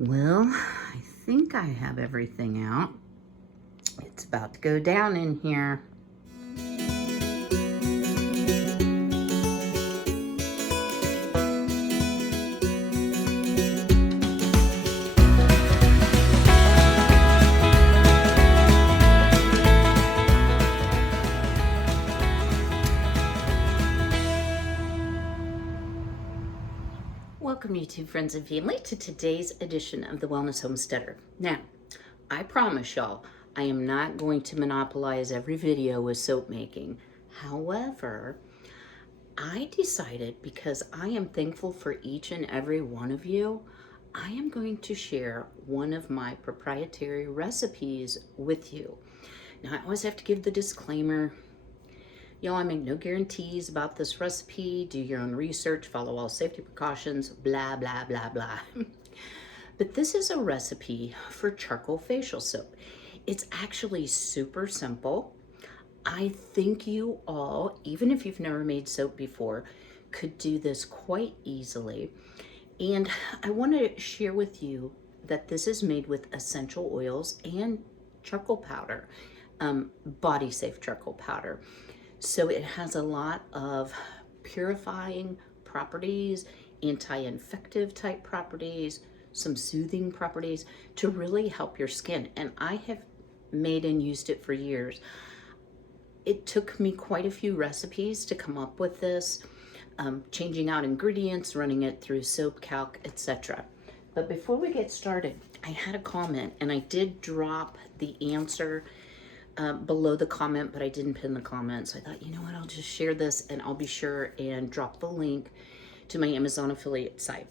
Well, I think I have everything out. It's about to go down in here. Welcome, YouTube friends and family, to today's edition of the Wellness Homesteader. Now, I promise y'all, I am not going to monopolize every video with soap making. However, I decided, because I am thankful for each and every one of you, I am going to share one of my proprietary recipes with you. Now, I always have to give the disclaimer. Y'all, I make no guarantees about this recipe. Do your own research, follow all safety precautions, blah, blah, blah, blah. But this is a recipe for charcoal facial soap. It's actually super simple. I think you all, even if you've never made soap before, could do this quite easily. And I want to share with you that this is made with essential oils and charcoal powder, body safe charcoal powder. So it has a lot of purifying properties, anti-infective type properties, some soothing properties to really help your skin. And I have made and used it for years. It took me quite a few recipes to come up with this, changing out ingredients, running it through soap, calc, etc. But before we get started, I had a comment, and I did drop the answer below the comment, but I didn't pin the comment. So I thought, you know what, I'll just share this, and I'll be sure and drop the link to my Amazon affiliate site.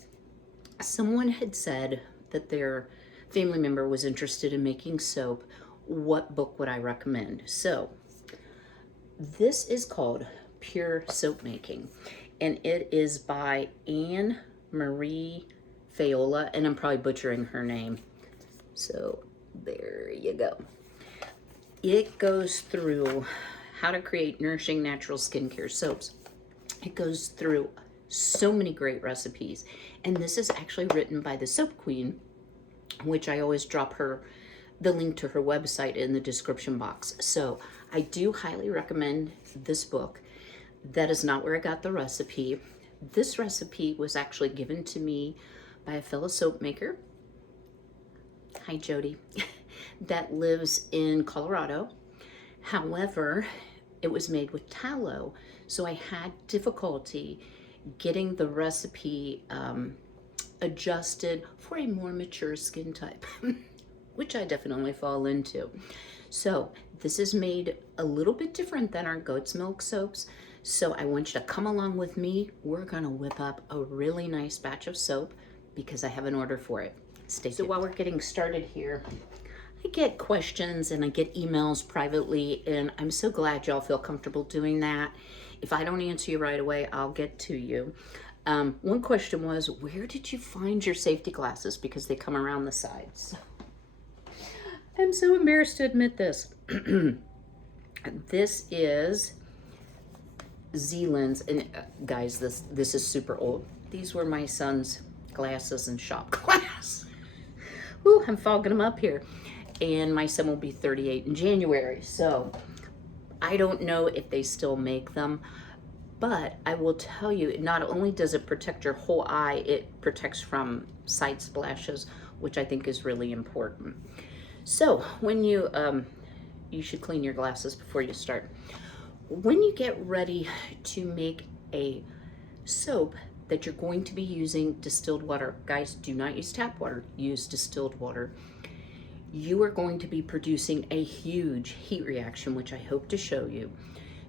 Someone had said that their family member was interested in making soap. What book would I recommend? So this is called Pure Soap Making, and it is by Anne Marie Faiola, and I'm probably butchering her name. So there you go. It goes through how to create nourishing natural skincare soaps. It goes through so many great recipes. And this is actually written by the Soap Queen, which I always drop the link to her website in the description box. So I do highly recommend this book. That is not where I got the recipe. This recipe was actually given to me by a fellow soap maker. Hi, Jody. That lives in Colorado. However, it was made with tallow, so I had difficulty getting the recipe adjusted for a more mature skin type, which I definitely fall into. So this is made a little bit different than our goat's milk soaps. So I want you to come along with me. We're gonna whip up a really nice batch of soap because I have an order for it. Stay tuned. So while we're getting started here, I get questions and I get emails privately, and I'm so glad y'all feel comfortable doing that. If I don't answer you right away, I'll get to you. One question was, where did you find your safety glasses? Because they come around the sides. I'm so embarrassed to admit this. This is Zealand's, and guys, this is super old. These were my son's glasses in shop class. Ooh, I'm fogging them up here. And my son will be 38 in January. So I don't know if they still make them, but I will tell you, not only does it protect your whole eye, it protects from side splashes, which I think is really important. So when you should clean your glasses before you start. When you get ready to make a soap that you're going to be using distilled water, guys, do not use tap water, use distilled water. You are going to be producing a huge heat reaction, which I hope to show you.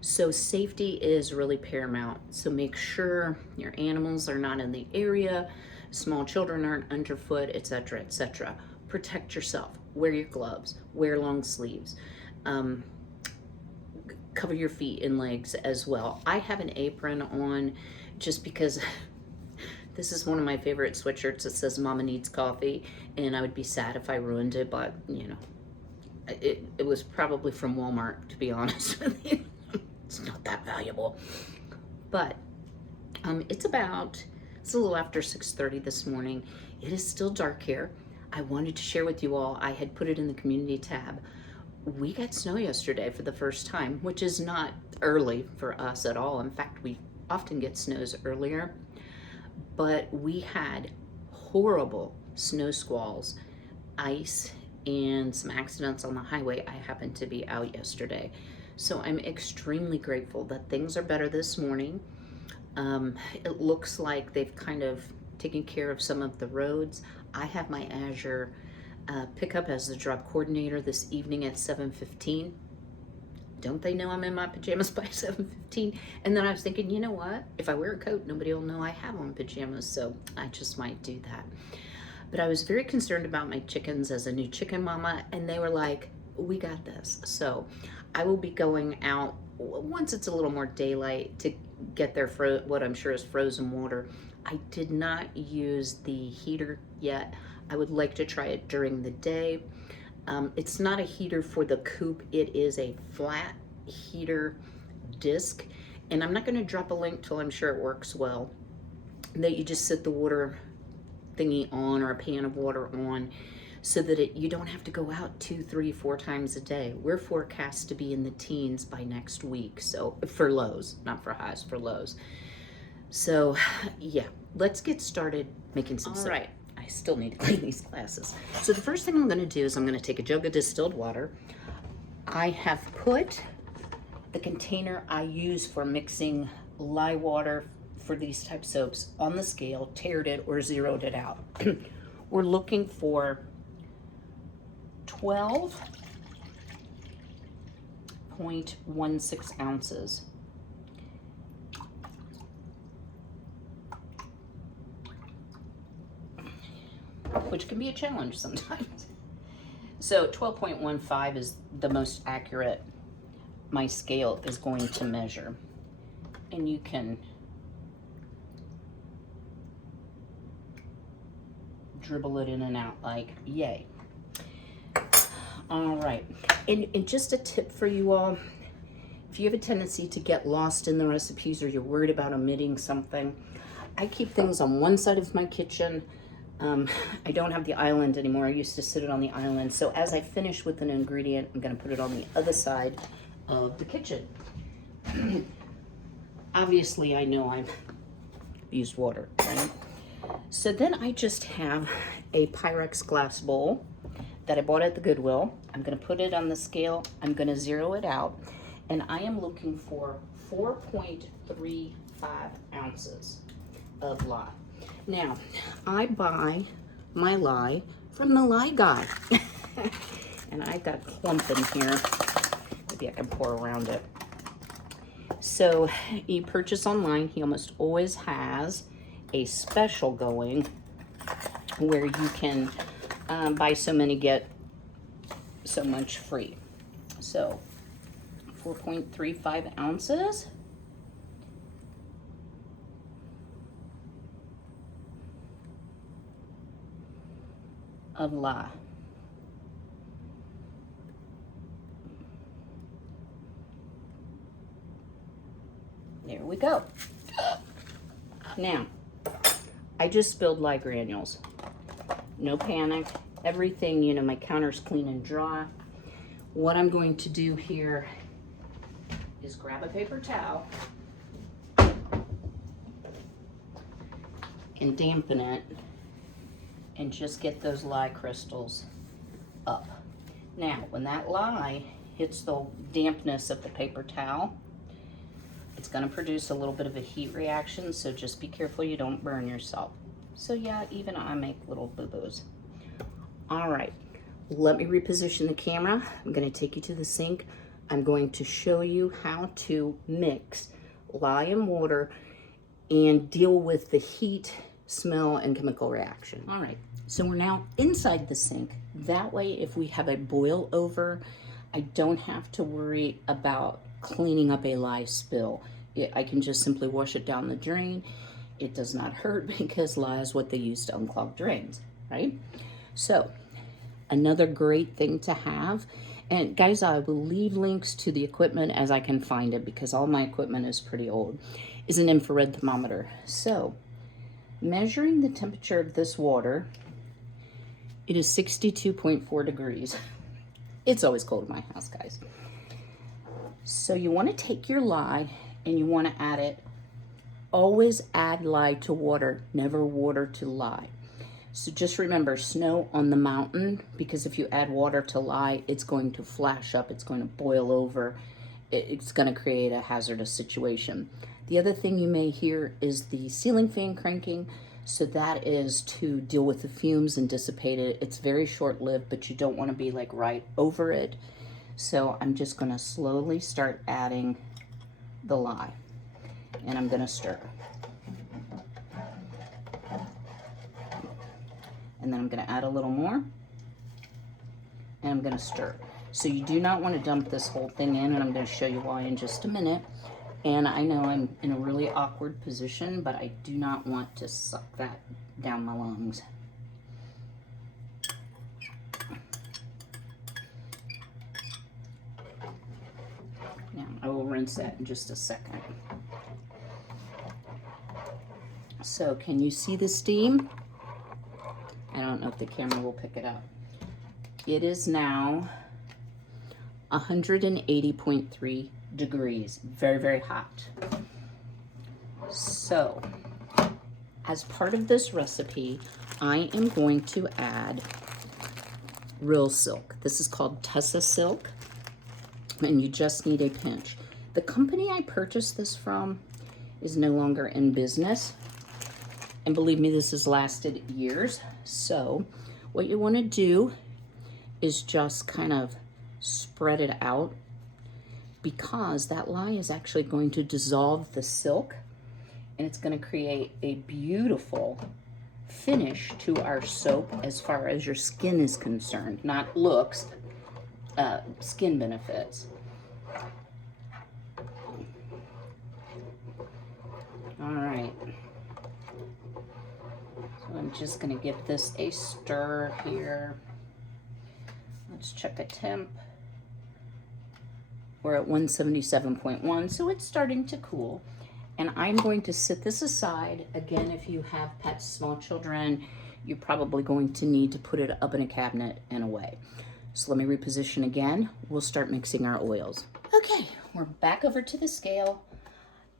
So safety is really paramount. So make sure your animals are not in the area, small children aren't underfoot, etc., etc. Protect yourself. Wear your gloves, wear long sleeves. Cover your feet and legs as well. I have an apron on just because this is one of my favorite sweatshirts. It says Mama Needs Coffee, and I would be sad if I ruined it, but you know, it was probably from Walmart, to be honest with you. It's not that valuable. But it's a little after 6:30 this morning. It is still dark here. I wanted to share with you all, I had put it in the community tab. We got snow yesterday for the first time, which is not early for us at all. In fact, we often get snows earlier, but we had horrible snow squalls, ice, and some accidents on the highway. I happened to be out yesterday. So I'm extremely grateful that things are better this morning. It looks like they've kind of taken care of some of the roads. I have my Azure pickup as the drop coordinator this evening at 7:15. Don't they know I'm in my pajamas by 7:15? And then I was thinking, you know what? If I wear a coat, nobody will know I have on pajamas, so I just might do that. But I was very concerned about my chickens as a new chicken mama, and they were like, we got this. So I will be going out once it's a little more daylight to get their what I'm sure is frozen water. I did not use the heater yet. I would like to try it during the day. It's not a heater for the coop. It is a flat heater disc. And I'm not going to drop a link till I'm sure it works well. That you just set the water thingy on, or a pan of water on, so that you don't have to go out 2, 3, 4 times a day. We're forecast to be in the teens by next week. So for lows, not for highs, for lows. So yeah, let's get started making some soap. All right. I still need to clean these glasses. So the first thing I'm going to do is I'm going to take a jug of distilled water. I have put the container I use for mixing lye water for these type soaps on the scale, tared it or zeroed it out. We're looking for 12.16 ounces. Which can be a challenge sometimes. So 12.15 is the most accurate my scale is going to measure. And you can dribble it in and out like yay. All right, and just a tip for you all, if you have a tendency to get lost in the recipes or you're worried about omitting something, I keep things on one side of my kitchen. I don't have the island anymore. I used to sit it on the island. So as I finish with an ingredient, I'm going to put it on the other side of the kitchen. Obviously, I know I've used water, right? So then I just have a Pyrex glass bowl that I bought at the Goodwill. I'm going to put it on the scale. I'm going to zero it out. And I am looking for 4.35 ounces of lye. Now, I buy my lye from the lye guy. And I've got a clump in here. Maybe I can pour around it. So you purchase online. He almost always has a special going where you can buy so many, get so much free. So 4.35 ounces. Of lye. There we go. Now, I just spilled lye granules. No panic. Everything, you know, my counter's clean and dry. What I'm going to do here is grab a paper towel and dampen it and just get those lye crystals up. Now, when that lye hits the dampness of the paper towel, it's going to produce a little bit of a heat reaction, so just be careful you don't burn yourself. So yeah, even I make little boo-boos. All right, let me reposition the camera. I'm going to take you to the sink. I'm going to show you how to mix lye and water and deal with the heat, smell, and chemical reaction. All right, so we're now inside the sink. That way, if we have a boil over, I don't have to worry about cleaning up a lye spill. I can just simply wash it down the drain. It does not hurt because lye is what they use to unclog drains, right? So, another great thing to have, and guys, I will leave links to the equipment as I can find it because all my equipment is pretty old, is an infrared thermometer. So, measuring the temperature of this water It is 62.4 degrees. It's always cold in my house, guys. So you want to take your lye and you want to add it. Always add lye to water, never water to lye. So just remember, snow on the mountain, because if you add water to lye, it's going to flash up, it's going to boil over, it's going to create a hazardous situation. The other thing you may hear is the ceiling fan cranking. So that is to deal with the fumes and dissipate it. It's very short-lived, but you don't want to be like right over it. So I'm just going to slowly start adding the lye, and I'm going to stir. And then I'm going to add a little more, and I'm going to stir. So you do not want to dump this whole thing in, and I'm going to show you why in just a minute. And I know I'm in a really awkward position, but I do not want to suck that down my lungs. Now, I will rinse that in just a second. So, can you see the steam? I don't know if the camera will pick it up. It is now 180.3 degrees. Very, very hot. So, as part of this recipe, I am going to add real silk. This is called Tussa silk, and you just need a pinch. The company I purchased this from is no longer in business, and believe me, this has lasted years. So, what you want to do is just kind of spread it out, because that lye is actually going to dissolve the silk, and it's going to create a beautiful finish to our soap as far as your skin is concerned. Not looks, skin benefits. All right. So I'm just going to give this a stir here. Let's check a temp. We're at 177.1, so it's starting to cool. And I'm going to sit this aside. Again, if you have pets, small children, you're probably going to need to put it up in a cabinet and away. So let me reposition again. We'll start mixing our oils. Okay, we're back over to the scale.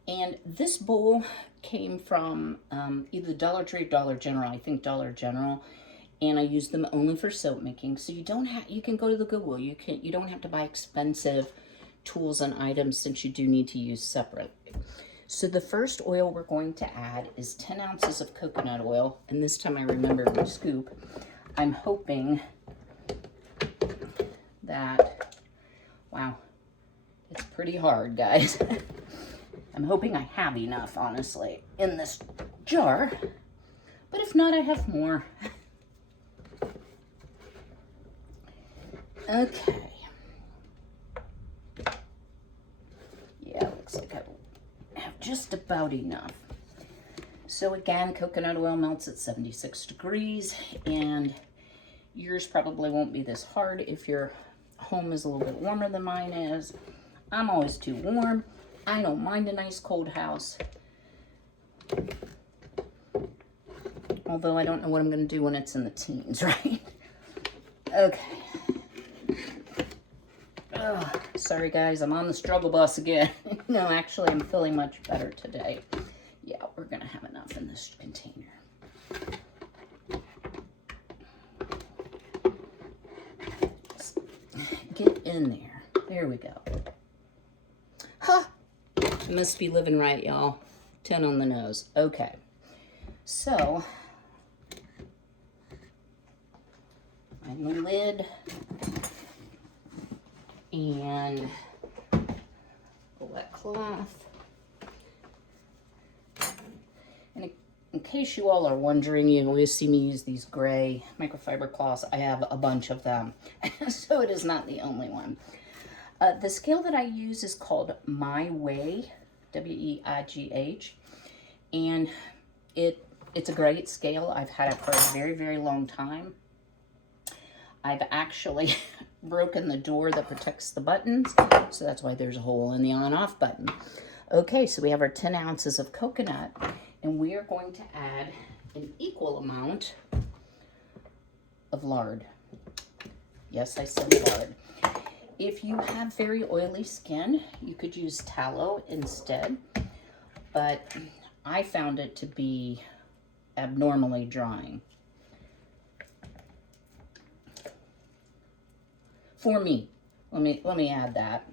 And this bowl came from either Dollar Tree or Dollar General. I think Dollar General. And I use them only for soap making. So you don't have, you can go to the Goodwill. You don't have to buy expensive tools and items, since you do need to use separately. So the first oil we're going to add is 10 ounces of coconut oil. And this time I remembered my scoop. I'm hoping that, wow, it's pretty hard, guys. I'm hoping I have enough, honestly, in this jar. But if not, I have more. Okay. Yeah, looks like I have just about enough. So again, coconut oil melts at 76 degrees, and yours probably won't be this hard if your home is a little bit warmer than mine is. I'm always too warm. I don't mind a nice cold house. Although I don't know what I'm going to do when it's in the teens, right? Okay. Oh, sorry guys, I'm on the struggle bus again. No, actually, I'm feeling much better today. Yeah, we're gonna have enough in this container. Let's get in there. There we go. Huh! I must be living right, y'all. 10 on the nose. Okay. So, my lid. And a wet cloth. And in case you all are wondering, you always see me use these gray microfiber cloths. I have a bunch of them, so it is not the only one. The scale that I use is called My Weigh, W-E-I-G-H, and it's a great scale. I've had it for a very, very long time. I've actually broken the door that protects the buttons, so that's why there's a hole in the on-off button. Okay, so we have our 10 ounces of coconut, and we are going to add an equal amount of of lard. Yes, I said lard. If you have very oily skin, you could use tallow instead, but I found it to be abnormally drying. For me. Let me add that.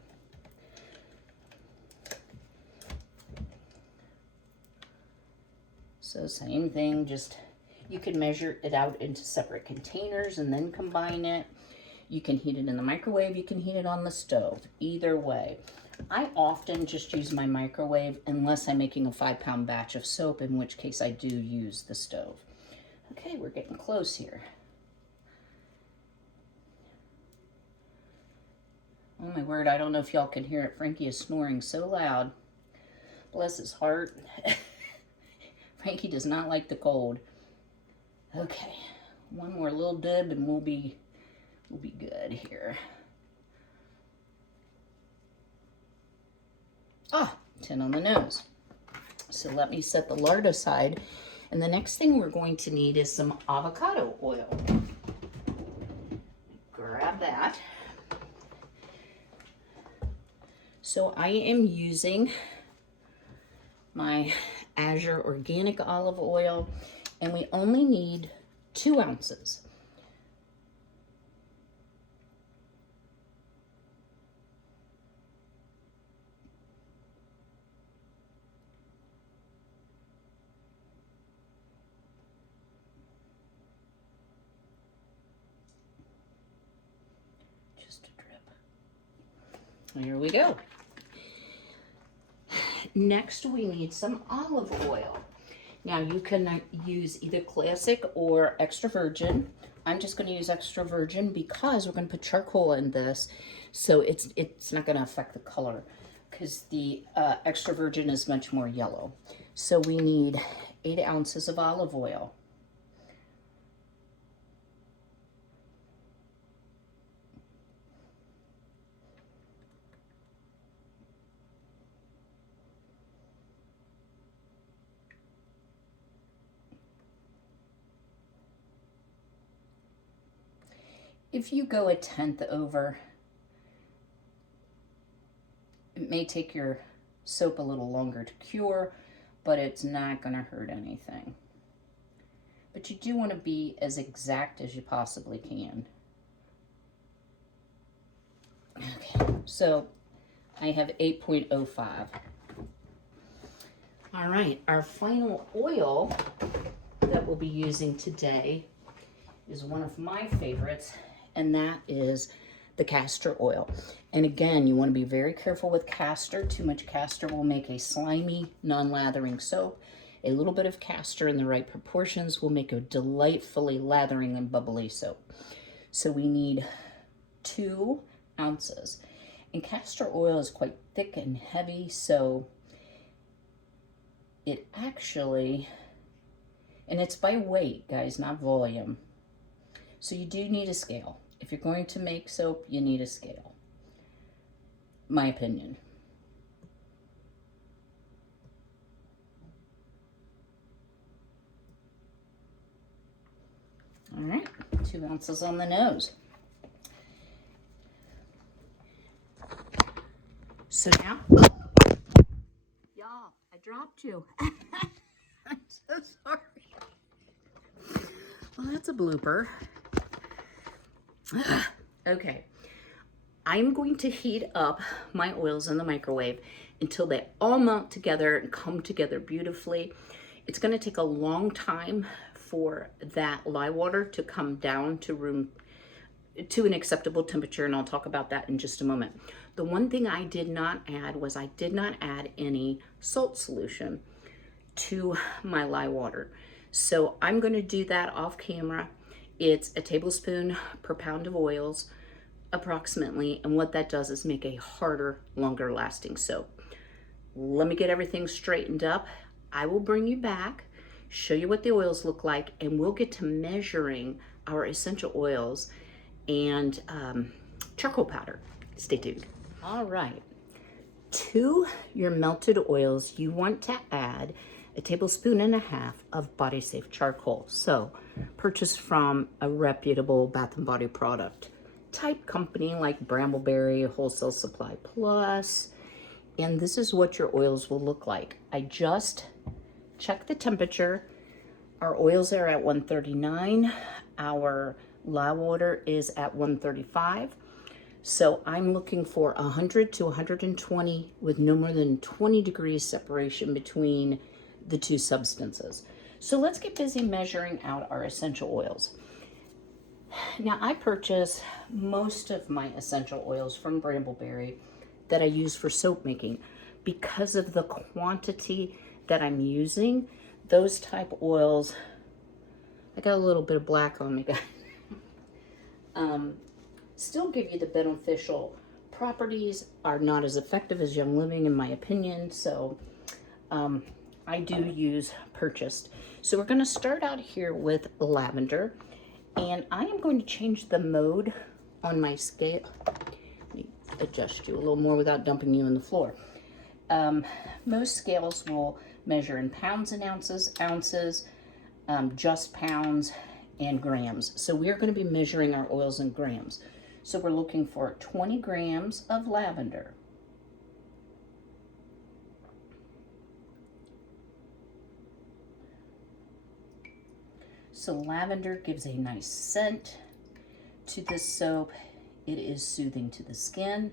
So same thing, just you can measure it out into separate containers and then combine it. You can heat it in the microwave, you can heat it on the stove, either way. I often just use my microwave unless I'm making a 5-pound batch of soap, in which case I do use the stove. Okay, we're getting close here. Oh my word, I don't know if y'all can hear it. Frankie is snoring so loud. Bless his heart. Frankie does not like the cold. Okay, one more little dib and we'll be good here. Ah, 10 on the nose. So let me set the lard aside. And the next thing we're going to need is some avocado oil. Grab that. So I am using my Azure organic olive oil, and we only need 2 ounces. Just a drip. Here we go. Next, we need some olive oil. Now, you can use either classic or extra virgin. I'm just going to use extra virgin because we're going to put charcoal in this, so it's not going to affect the color, because the extra virgin is much more yellow. So we need 8 ounces of olive oil. If you go 1/10 over, it may take your soap a little longer to cure, but it's not going to hurt anything. But you do want to be as exact as you possibly can. Okay, so I have 8.05. All right, our final oil that we'll be using today is one of my favorites, and that is the castor oil. And again, you want to be very careful with castor. Too much castor will make a slimy, non-lathering soap. A little bit of castor in the right proportions will make a delightfully lathering and bubbly soap. So we need 2 ounces. And castor oil is quite thick and heavy, so it actually, and it's by weight, guys, not volume. So you do need a scale. If you're going to make soap, you need a scale. My opinion. All right, 2 ounces on the nose. So now, y'all, I dropped you. I'm so sorry. Well, that's a blooper. Okay, I'm going to heat up my oils in the microwave until they all melt together and come together beautifully. It's going to take a long time for that lye water to come down to an acceptable temperature, and I'll talk about that in just a moment. The one thing I did not add was I did not add any salt solution to my lye water. So I'm going to do that off camera. It's a tablespoon per pound of oils, approximately, and what that does is make a harder, longer lasting soap. Let me get everything straightened up. I will bring you back, show you what the oils look like, and we'll get to measuring our essential oils and charcoal powder. Stay tuned. All right, to your melted oils, you want to add 1.5 tablespoons of Body Safe charcoal. So purchased from a reputable Bath and Body product type company like Brambleberry, Wholesale Supply Plus. And this is what your oils will look like. I just checked the temperature. Our oils are at 139. Our lye water is at 135. So I'm looking for 100 to 120 with no more than 20 degrees separation between the two substances. So let's get busy measuring out our essential oils. Now I purchase most of my essential oils from Brambleberry that I use for soap making. Because of the quantity that I'm using, those type oils, I got a little bit of black on me, guys. Still give you the beneficial properties, are not as effective as Young Living in my opinion, so I do use purchased. So we're going to start out here with lavender, and I am going to change the mode on my scale. Let me adjust you a little more without dumping you on the floor. Most scales will measure in pounds and ounces, just pounds and grams. So we're going to be measuring our oils in grams. So we're looking for 20 grams of lavender. So lavender gives a nice scent to this soap. It is soothing to the skin.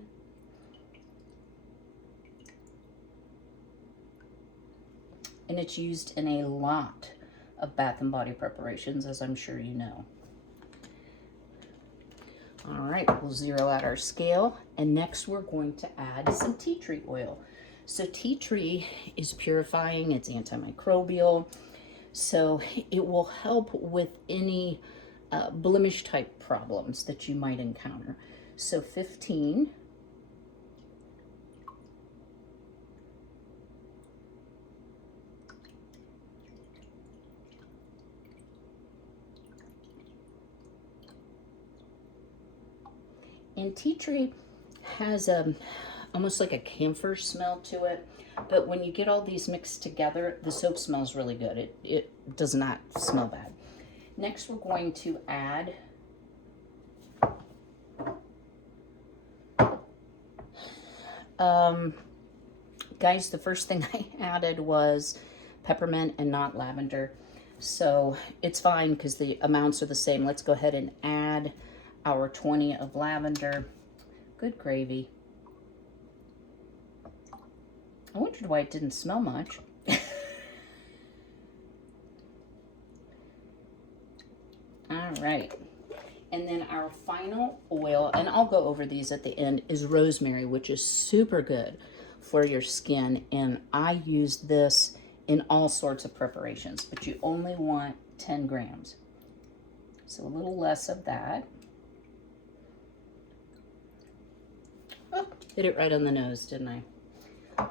And it's used in a lot of Bath and Body preparations, as I'm sure you know. All right, we'll zero out our scale, and next we're going to add some tea tree oil. So tea tree is purifying, it's antimicrobial, so it will help with any blemish type problems that you might encounter. So 15. And tea tree has almost like a camphor smell to it, but when you get all these mixed together, the soap smells really good. It does not smell bad. Next, we're going to add guys, the first thing I added was peppermint and not lavender, so it's fine because the amounts are the same. Let's go ahead and add our 20 of lavender. Good gravy. I wondered why it didn't smell much. All right. And then our final oil, and I'll go over these at the end, is rosemary, which is super good for your skin. And I use this in all sorts of preparations, but you only want 10 grams. So a little less of that. Oh, hit it right on the nose, didn't I?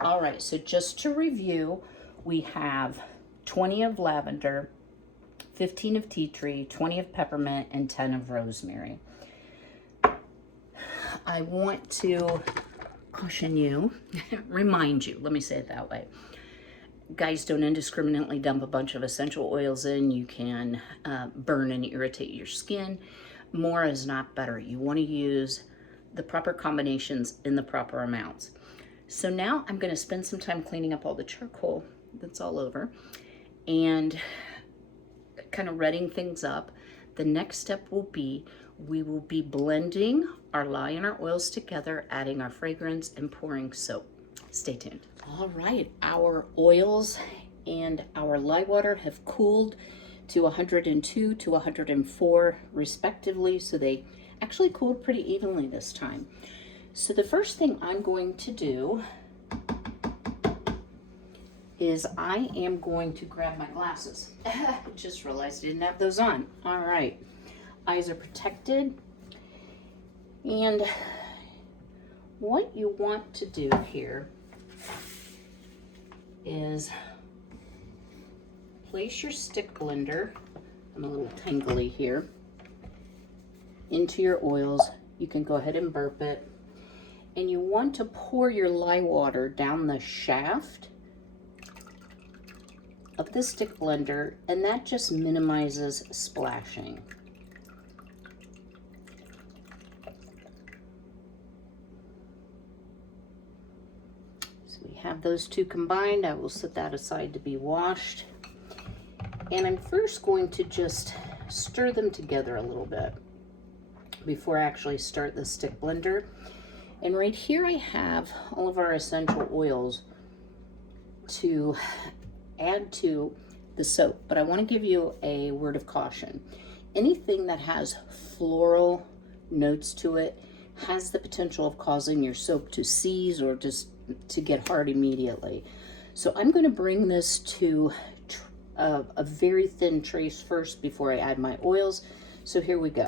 All right, so just to review, we have 20 of lavender, 15 of tea tree, 20 of peppermint, and 10 of rosemary. I want to caution you, remind you, let me say it that way. Guys, don't indiscriminately dump a bunch of essential oils in. You can burn and irritate your skin. More is not better. You want to use the proper combinations in the proper amounts. So now I'm going to spend some time cleaning up all the charcoal that's all over and kind of redding things up. The next step will be, we will be blending our lye and our oils together, adding our fragrance and pouring soap. Stay tuned. All right, our oils and our lye water have cooled to 102 to 104 respectively, so they actually cooled pretty evenly this time. So the first thing I'm going to do is I am going to grab my glasses. Just realized I didn't have those on. All right, eyes are protected. And what you want to do here is place your stick blender, I'm a little tangly here, into your oils. You can go ahead and burp it. And you want to pour your lye water down the shaft of the stick blender, and that just minimizes splashing. So we have those two combined. I will set that aside to be washed. And I'm first going to just stir them together a little bit before I actually start the stick blender. And right here I have all of our essential oils to add to the soap, but I want to give you a word of caution. Anything that has floral notes to it has the potential of causing your soap to seize or just to get hard immediately. So I'm going to bring this to a very thin trace first before I add my oils. So here we go.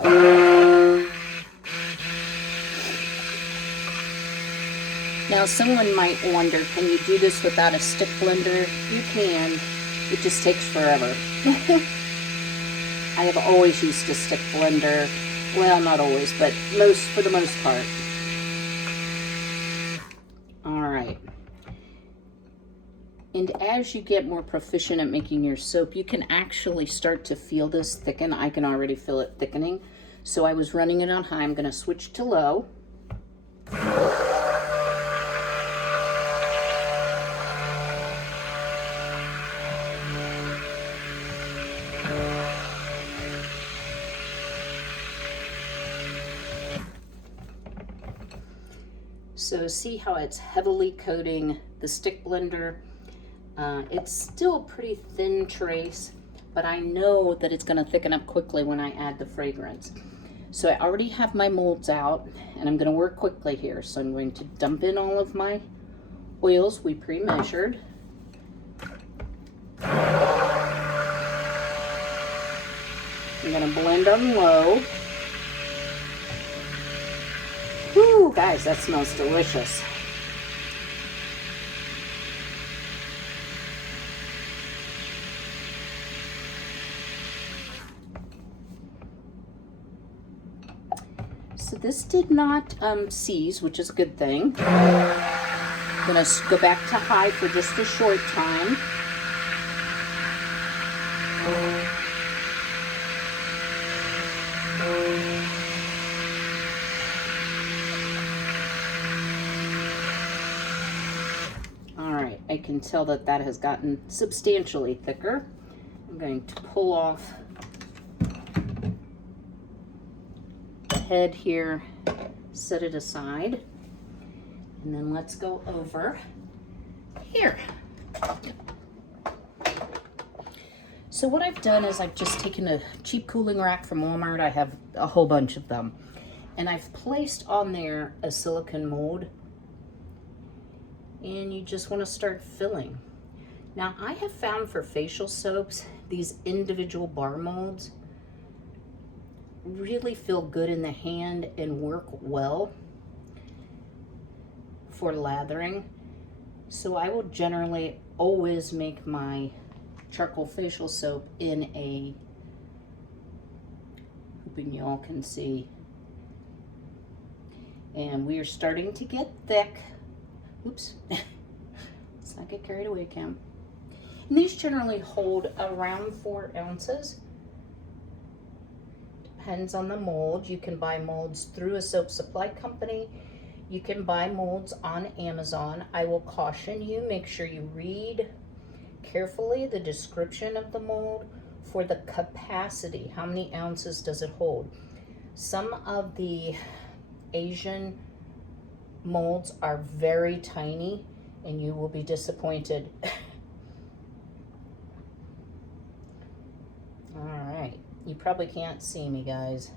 Now someone might wonder, can you do this without a stick blender? You can, it just takes forever. I have always used a stick blender. Well, not always, but for the most part. All right. And as you get more proficient at making your soap, you can actually start to feel this thicken. I can already feel it thickening. So I was running it on high. I'm going to switch to low. So see how it's heavily coating the stick blender. It's still a pretty thin trace, but I know that it's going to thicken up quickly when I add the fragrance. So I already have my molds out, and I'm going to work quickly here. So I'm going to dump in all of my oils we pre-measured. I'm going to blend on low. Woo, guys, that smells delicious. So this did not seize, which is a good thing. I'm gonna go back to high for just a short time. I can tell that that has gotten substantially thicker. I'm going to pull off the head here, set it aside, and then let's go over here. So what I've done is I've just taken a cheap cooling rack from Walmart. I have a whole bunch of them, and I've placed on there a silicone mold. And you just want to start filling. Now I have found for facial soaps, these individual bar molds really feel good in the hand and work well for lathering. So I will generally always make my charcoal facial soap in a, hoping you all can see. And we are starting to get thick. Oops, let's not get carried away, Cam. And these generally hold around 4 ounces. Depends on the mold. You can buy molds through a soap supply company. You can buy molds on Amazon. I will caution you, make sure you read carefully the description of the mold for the capacity. How many ounces does it hold? Some of the Asian molds are very tiny and you will be disappointed. All right, you probably can't see me, guys.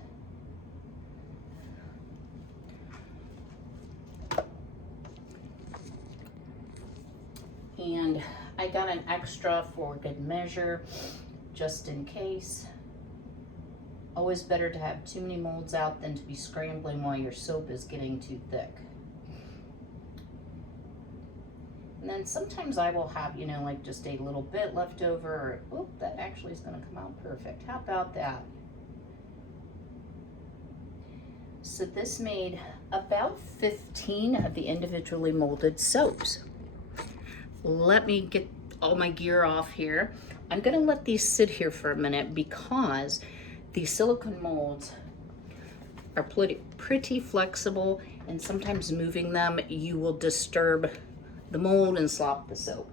And I got an extra for good measure, just in case. Always better to have too many molds out than to be scrambling while your soap is getting too thick. And then sometimes I will have, you know, like just a little bit left over. Oh, that actually is going to come out perfect. How about that? So this made about 15 of the individually molded soaps. Let me get all my gear off here. I'm gonna let these sit here for a minute because these silicone molds are pretty flexible, and sometimes moving them, you will disturb the mold and slop the soap.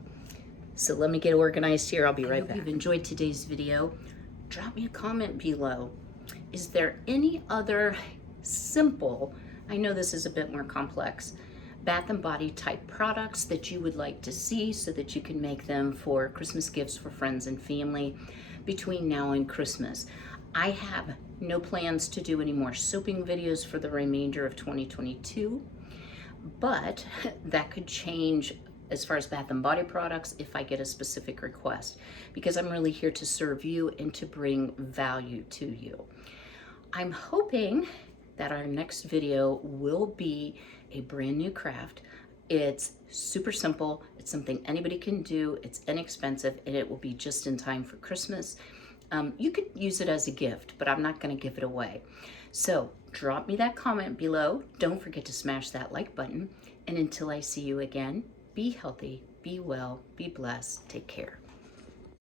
So let me get organized here. I'll be right back. If you've enjoyed today's video, drop me a comment below. Is there any other simple, I know this is a bit more complex, Bath and Body type products that you would like to see so that you can make them for Christmas gifts for friends and family between now and Christmas? I have no plans to do any more soaping videos for the remainder of 2022, but that could change as far as Bath and Body products if I get a specific request, because I'm really here to serve you and to bring value to you. I'm hoping that our next video will be a brand new craft. It's super simple. It's something anybody can do. It's inexpensive, and it will be just in time for Christmas. You could use it as a gift, but I'm not going to give it away. So drop me that comment below. Don't forget to smash that like button. And until I see you again, be healthy, be well, be blessed, take care.